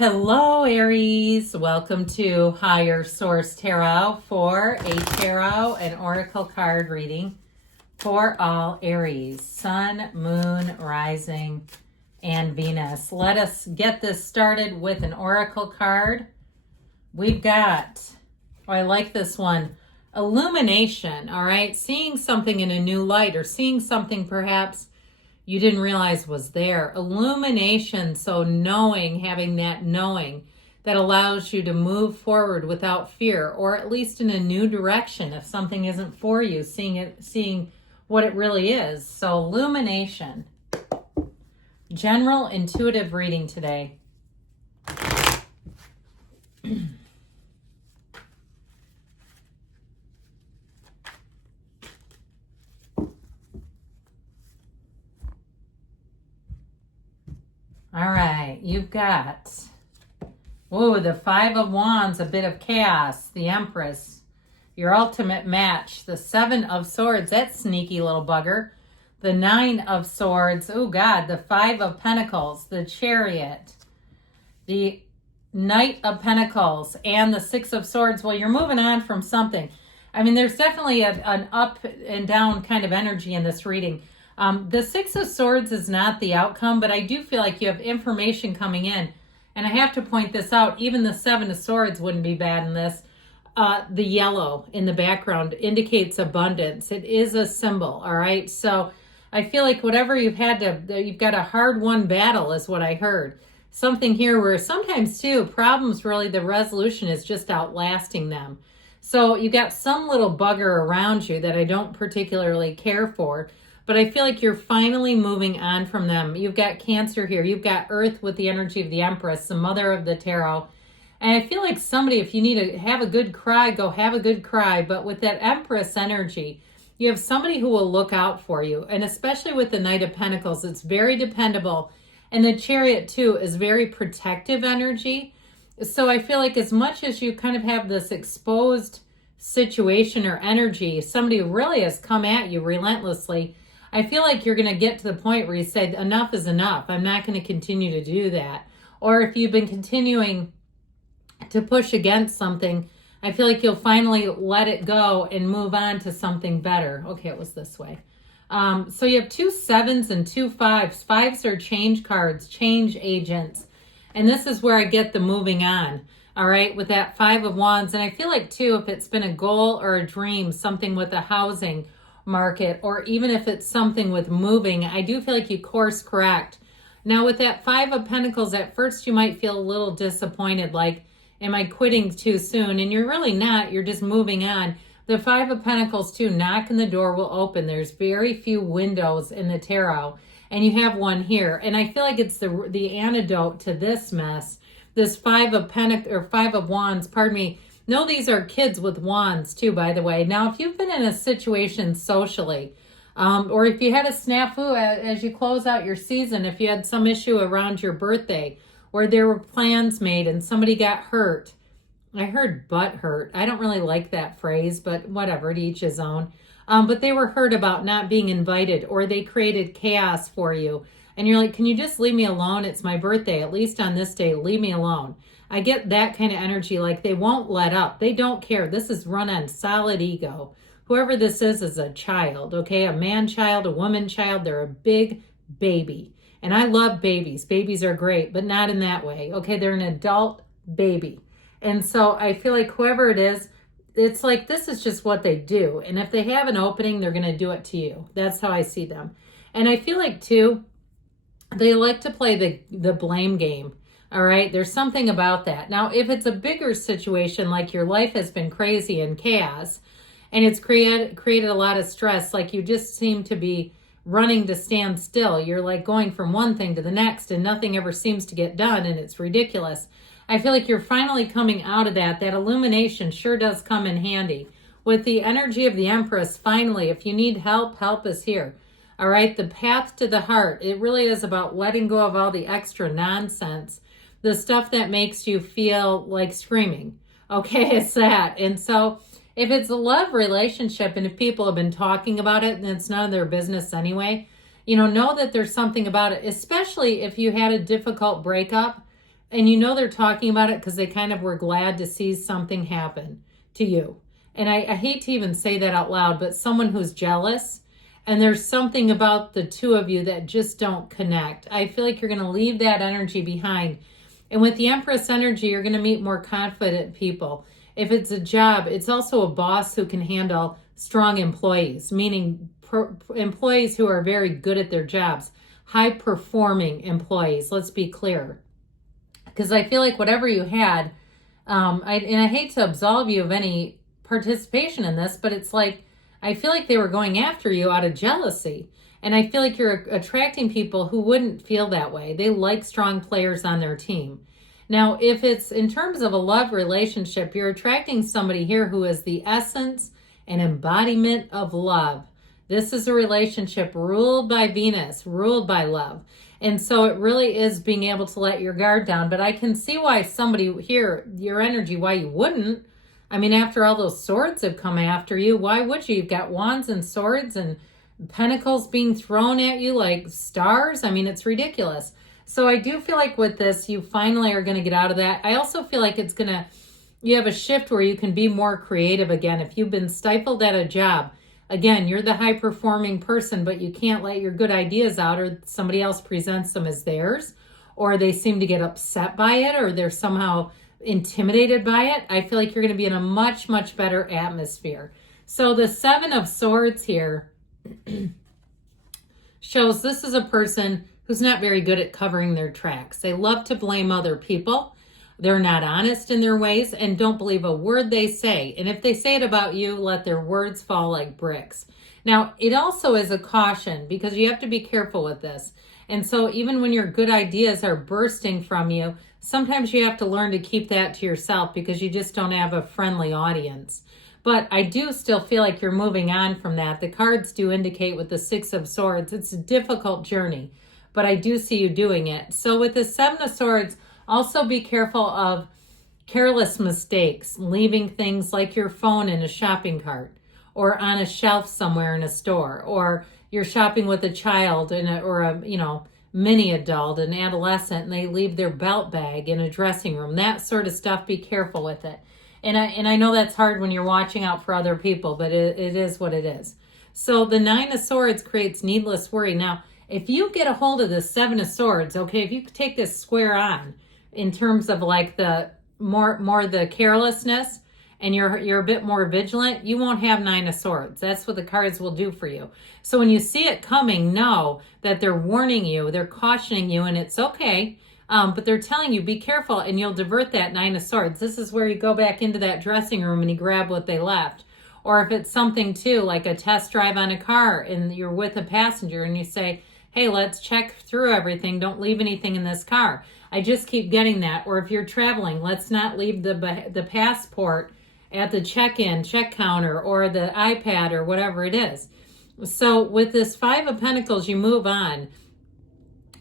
Hello, Aries. Welcome to Higher Source Tarot for a tarot and oracle card reading for all Aries, Sun, Moon, Rising, and Venus. Let us get this started with an oracle card. We've got, I like this one, illumination, all right? Seeing something in a new light or seeing something perhaps you didn't realize was there. Illumination, so knowing, having that knowing that allows you to move forward without fear, or at least in a new direction if something isn't for you, seeing what it really is. So illumination. General intuitive reading today. All right, you've got, the Five of Wands, a bit of chaos, the Empress, your ultimate match, the Seven of Swords, that sneaky little bugger, the Nine of Swords, the Five of Pentacles, the Chariot, the Knight of Pentacles, and the Six of Swords. Well, you're moving on from something. I mean, there's definitely an up and down kind of energy in this reading. The Six of Swords is not the outcome, but I do feel like you have information coming in. And I have to point this out, even the Seven of Swords wouldn't be bad in this. The yellow in the background indicates abundance. It is a symbol, all right? So I feel like whatever you've got a hard-won battle is what I heard. Something here where sometimes, too, problems really, the resolution is just outlasting them. So you got some little bugger around you that I don't particularly care for. But I feel like you're finally moving on from them. You've got Cancer here. You've got Earth with the energy of the Empress, the mother of the tarot. And I feel like somebody, if you need to have a good cry, go have a good cry. But with that Empress energy, you have somebody who will look out for you. And especially with the Knight of Pentacles, it's very dependable. And the Chariot, too, is very protective energy. So I feel like as much as you kind of have this exposed situation or energy, somebody really has come at you relentlessly. I feel like you're going to get to the point where you say, enough is enough. I'm not going to continue to do that. Or if you've been continuing to push against something, I feel like you'll finally let it go and move on to something better. Okay, it was this way. So you have 2 sevens and 2 fives. Fives are change cards, change agents. And this is where I get the moving on. All right, with that Five of Wands. And I feel like, too, if it's been a goal or a dream, something with a housing market, or even if it's something with moving, I do feel like you course correct. Now with that Five of Pentacles, at first you might feel a little disappointed, like, am I quitting too soon? And you're really not, you're just moving on. The Five of Pentacles too, knocking the door will open. There's very few windows in the tarot, and you have one here. And I feel like it's the antidote to this mess. This Five of Wands, pardon me. No, these are kids with wands too, by the way. Now, if you've been in a situation socially, or if you had a snafu as you close out your season, if you had some issue around your birthday, or there were plans made and somebody got hurt. I heard butt hurt. I don't really like that phrase, but whatever, to each his own. But they were hurt about not being invited, or they created chaos for you. And you're like, can you just leave me alone? It's my birthday. At least on this day, leave me alone. I get that kind of energy, like they won't let up. They don't care. This is run on solid ego. Whoever this is a child, okay? A man child, a woman child. They're a big baby. And I love babies. Babies are great, but not in that way, okay? They're an adult baby. And so I feel like whoever it is, it's like this is just what they do. And if they have an opening, they're going to do it to you. That's how I see them. And I feel like, too, they like to play the blame game. All right, there's something about that. Now, if it's a bigger situation, like your life has been crazy and chaos, and it's created a lot of stress, like you just seem to be running to stand still. You're like going from one thing to the next, and nothing ever seems to get done, and it's ridiculous. I feel like you're finally coming out of that. That illumination sure does come in handy. With the energy of the Empress, finally, if you need help, help is here. All right, the path to the heart, it really is about letting go of all the extra nonsense. The stuff that makes you feel like screaming. Okay, it's that. And so if it's a love relationship and if people have been talking about it, then it's none of their business anyway. Know that there's something about it, especially if you had a difficult breakup. and you know they're talking about it because they kind of were glad to see something happen to you. And I hate to even say that out loud, but someone who's jealous, and there's something about the two of you that just don't connect. I feel like you're going to leave that energy behind. And with the Empress energy, you're going to meet more confident people. If it's a job, it's also a boss who can handle strong employees, meaning employees who are very good at their jobs, high-performing employees, let's be clear. Because I feel like whatever you had, I hate to absolve you of any participation in this, but it's like, I feel like they were going after you out of jealousy. And I feel like you're attracting people who wouldn't feel that way. They like strong players on their team. Now, if it's in terms of a love relationship, you're attracting somebody here who is the essence and embodiment of love. This is a relationship ruled by Venus, ruled by love. And so it really is being able to let your guard down. But I can see why somebody here, your energy, why you wouldn't. I mean, after all those swords have come after you, why would you? You've got wands and swords and pentacles being thrown at you like stars. I mean, it's ridiculous. So I do feel like with this, you finally are going to get out of that. I also feel like you have a shift where you can be more creative again. If you've been stifled at a job, again, you're the high performing person, but you can't let your good ideas out, or somebody else presents them as theirs, or they seem to get upset by it, or they're somehow intimidated by it. I feel like you're going to be in a much, much better atmosphere. So the Seven of Swords here shows this is a person who's not very good at covering their tracks. They love to blame other people. They're not honest in their ways and don't believe a word they say. And if they say it about you, let their words fall like bricks. Now, it also is a caution because you have to be careful with this. And so even when your good ideas are bursting from you, sometimes you have to learn to keep that to yourself because you just don't have a friendly audience. But I do still feel like you're moving on from that. The cards do indicate with the Six of Swords, it's a difficult journey, but I do see you doing it. So with the Seven of Swords, also be careful of careless mistakes, leaving things like your phone in a shopping cart or on a shelf somewhere in a store, or you're shopping with a child or a mini adult, an adolescent, and they leave their belt bag in a dressing room. That sort of stuff, be careful with it. And I know that's hard when you're watching out for other people, but it is what it is. So the Nine of Swords creates needless worry. Now, if you get a hold of the Seven of Swords, okay, if you take this square on in terms of like the more the carelessness, and you're a bit more vigilant, you won't have Nine of Swords. That's what the cards will do for you. So when you see it coming, know that they're warning you, they're cautioning you, and it's okay. But they're telling you, be careful, and you'll divert that Nine of Swords. This is where you go back into that dressing room and you grab what they left. Or if it's something too, like a test drive on a car and you're with a passenger and you say, hey, let's check through everything. Don't leave anything in this car. I just keep getting that. Or if you're traveling, let's not leave the passport at the check-in, check counter, or the iPad, or whatever it is. So with this Five of Pentacles, you move on.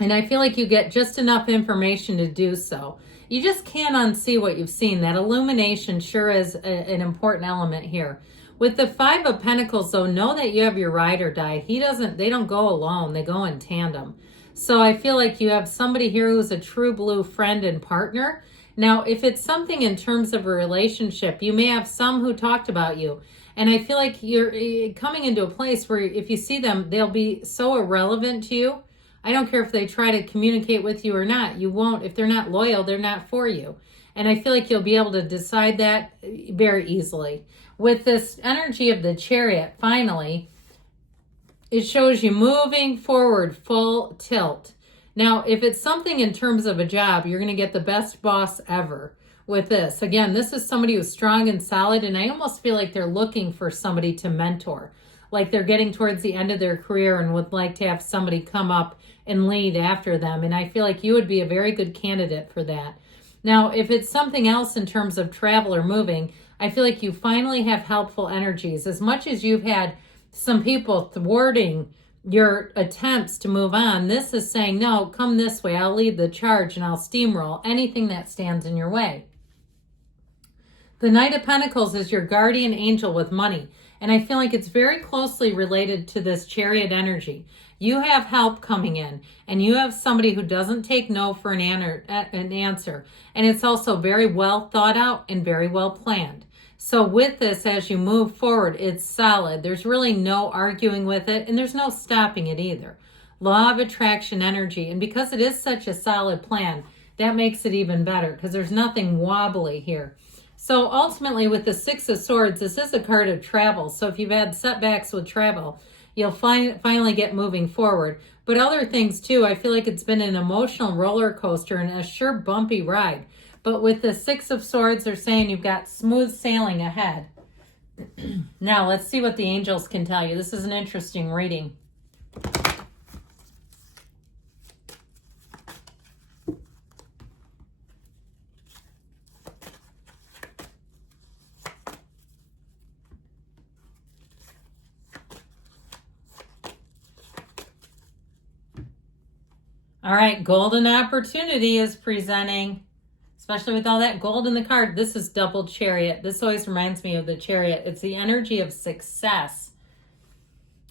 And I feel like you get just enough information to do so. You just can't unsee what you've seen. That illumination sure is an important element here. With the Five of Pentacles, though, know that you have your ride or die. They don't go alone. They go in tandem. So I feel like you have somebody here who's a true blue friend and partner. Now, if it's something in terms of a relationship, you may have some who talked about you. And I feel like you're coming into a place where if you see them, they'll be so irrelevant to you. I don't care if they try to communicate with you or not. You won't. If they're not loyal, they're not for you. And I feel like you'll be able to decide that very easily. With this energy of the Chariot, finally, it shows you moving forward full tilt. Now, if it's something in terms of a job, you're going to get the best boss ever with this. Again, this is somebody who's strong and solid, and I almost feel like they're looking for somebody to mentor. Like they're getting towards the end of their career and would like to have somebody come up and lead after them. And I feel like you would be a very good candidate for that. Now, if it's something else in terms of travel or moving, I feel like you finally have helpful energies. As much as you've had some people thwarting your attempts to move on, this is saying, no, come this way. I'll lead the charge and I'll steamroll anything that stands in your way. The Knight of Pentacles is your guardian angel with money. And I feel like it's very closely related to this Chariot energy. You have help coming in, and you have somebody who doesn't take no for an answer. And it's also very well thought out and very well planned. So with this, as you move forward, it's solid. There's really no arguing with it, and there's no stopping it either. Law of attraction energy. And because it is such a solid plan, that makes it even better because there's nothing wobbly here. So ultimately with the Six of Swords, this is a card of travel. So if you've had setbacks with travel, you'll finally get moving forward. But other things too, I feel like it's been an emotional roller coaster and a sure bumpy ride. But with the Six of Swords, they're saying you've got smooth sailing ahead. Now let's see what the angels can tell you. This is an interesting reading. All right, golden opportunity is presenting, especially with all that gold in the card. This is double Chariot. This always reminds me of the Chariot. It's the energy of success.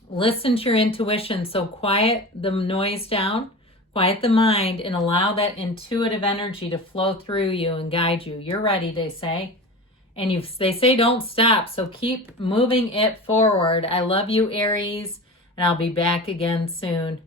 Listen to your intuition. So quiet the noise down, quiet the mind, and allow that intuitive energy to flow through you and guide you. You're ready, they say. And they say don't stop, so keep moving it forward. I love you, Aries, and I'll be back again soon.